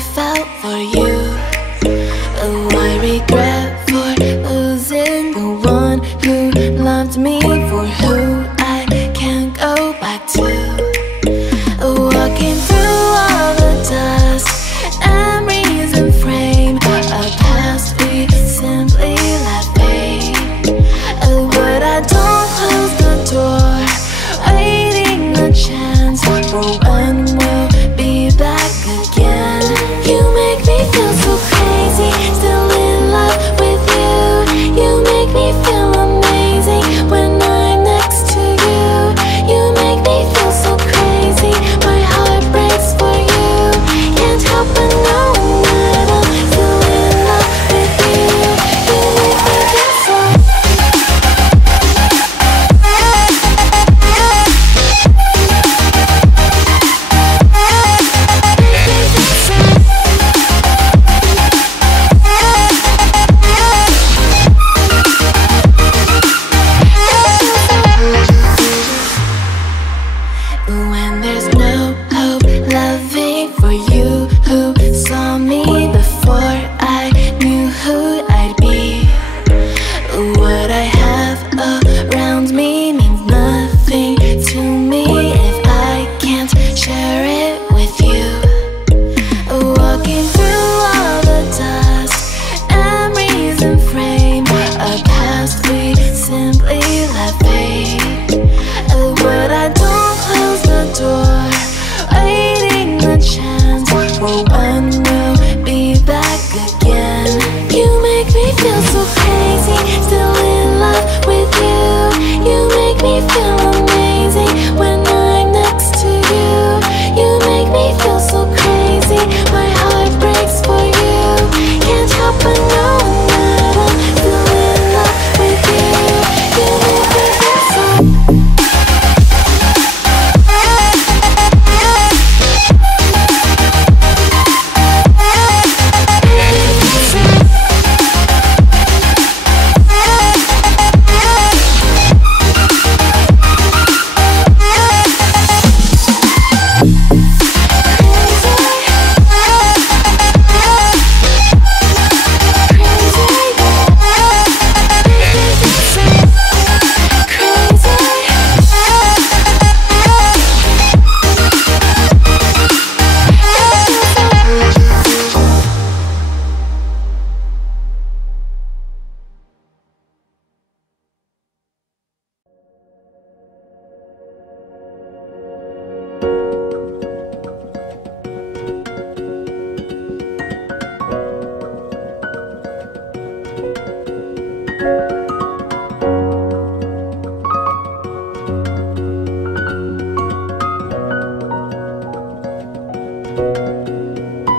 felt for you. Oh, I regret for losing the one who loved me, for who I can't go back to. Walking through all the dust, memories and frame, a past we simply let fade. Oh, but I don't close the door, waiting a chance for when we'll be back again. You make me feel so crazy, still in love with you. You make me feel amazing when I'm next to you. You make me feel so crazy, my heart breaks for you. Can't help but knowing that I'm still in love with you. You make me feel so. When there's no hope, loving for you who saw me before I knew who I'd be. What I have around me means nothing to me if I can't share it with you. Walking through all the dust, memories and frame, a past we simply let fade. But I don't close the door, waiting the chance for when we'll be back again. You make me feel so crazy, still in love with you. You make me feel amazing when I'm next to you. You make me feel so crazy, my heart breaks for you. Can't help but knowing that I'm still in love with you. You make me feel so.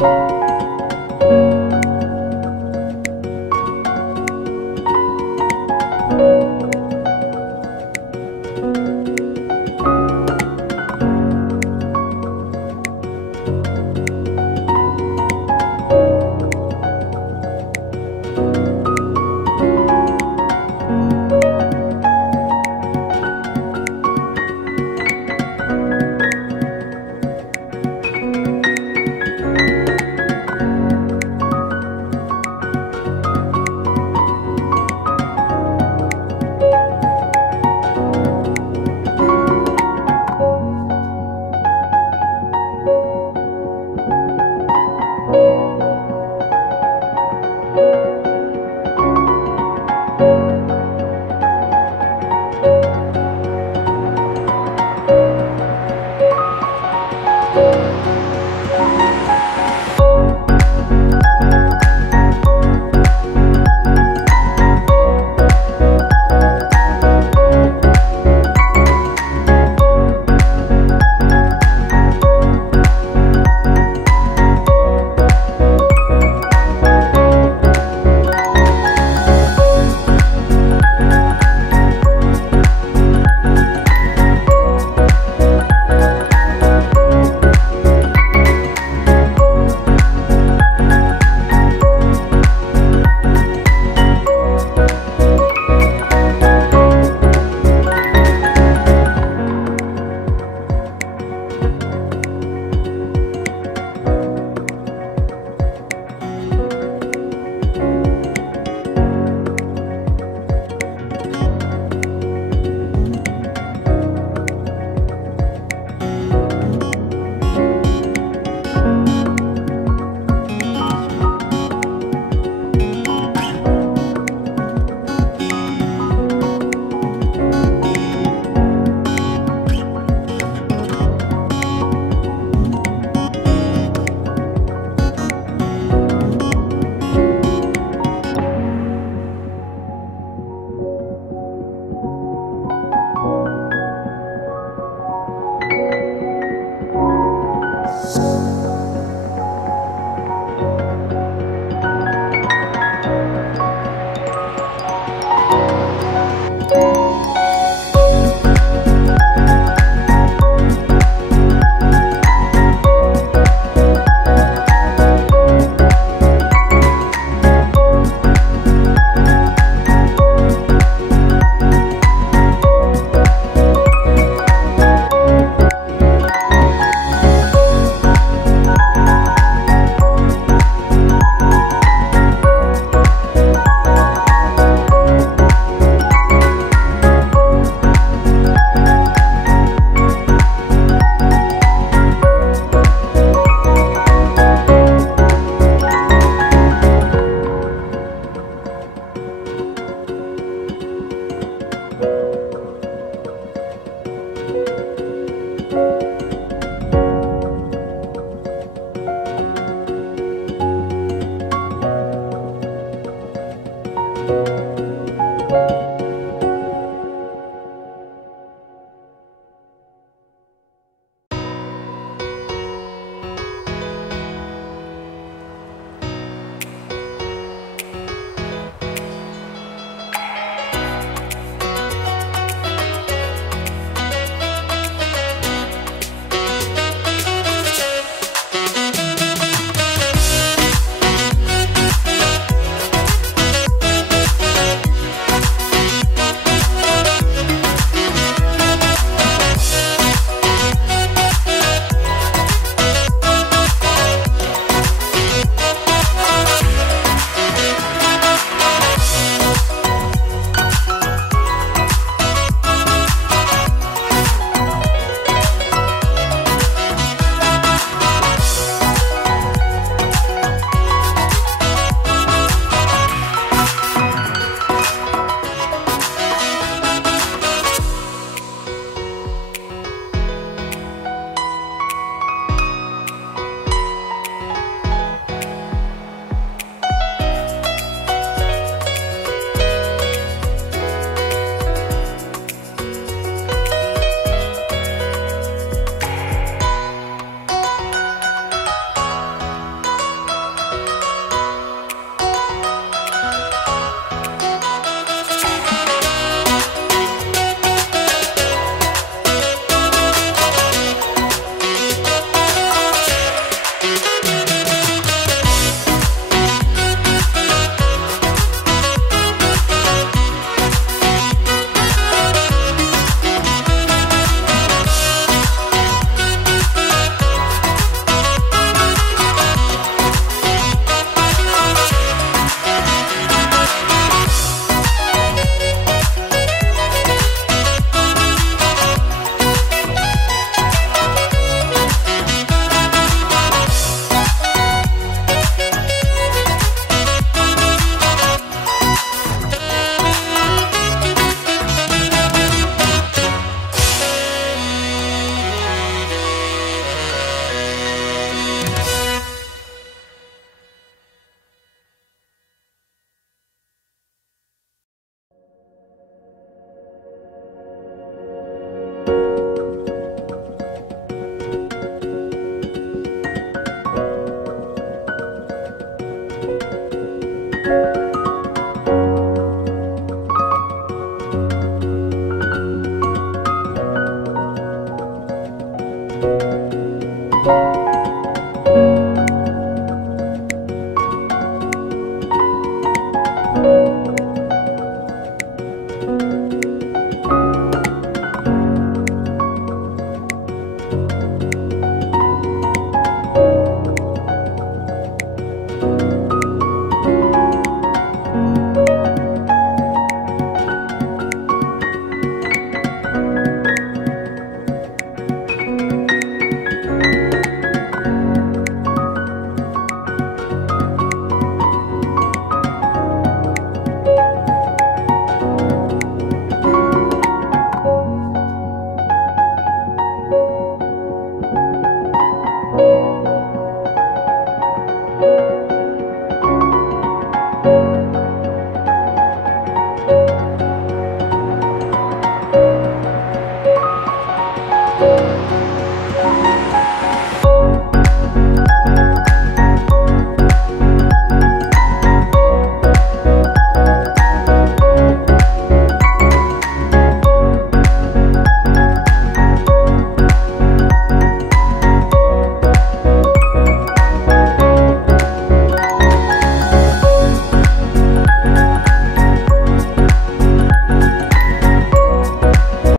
Bye.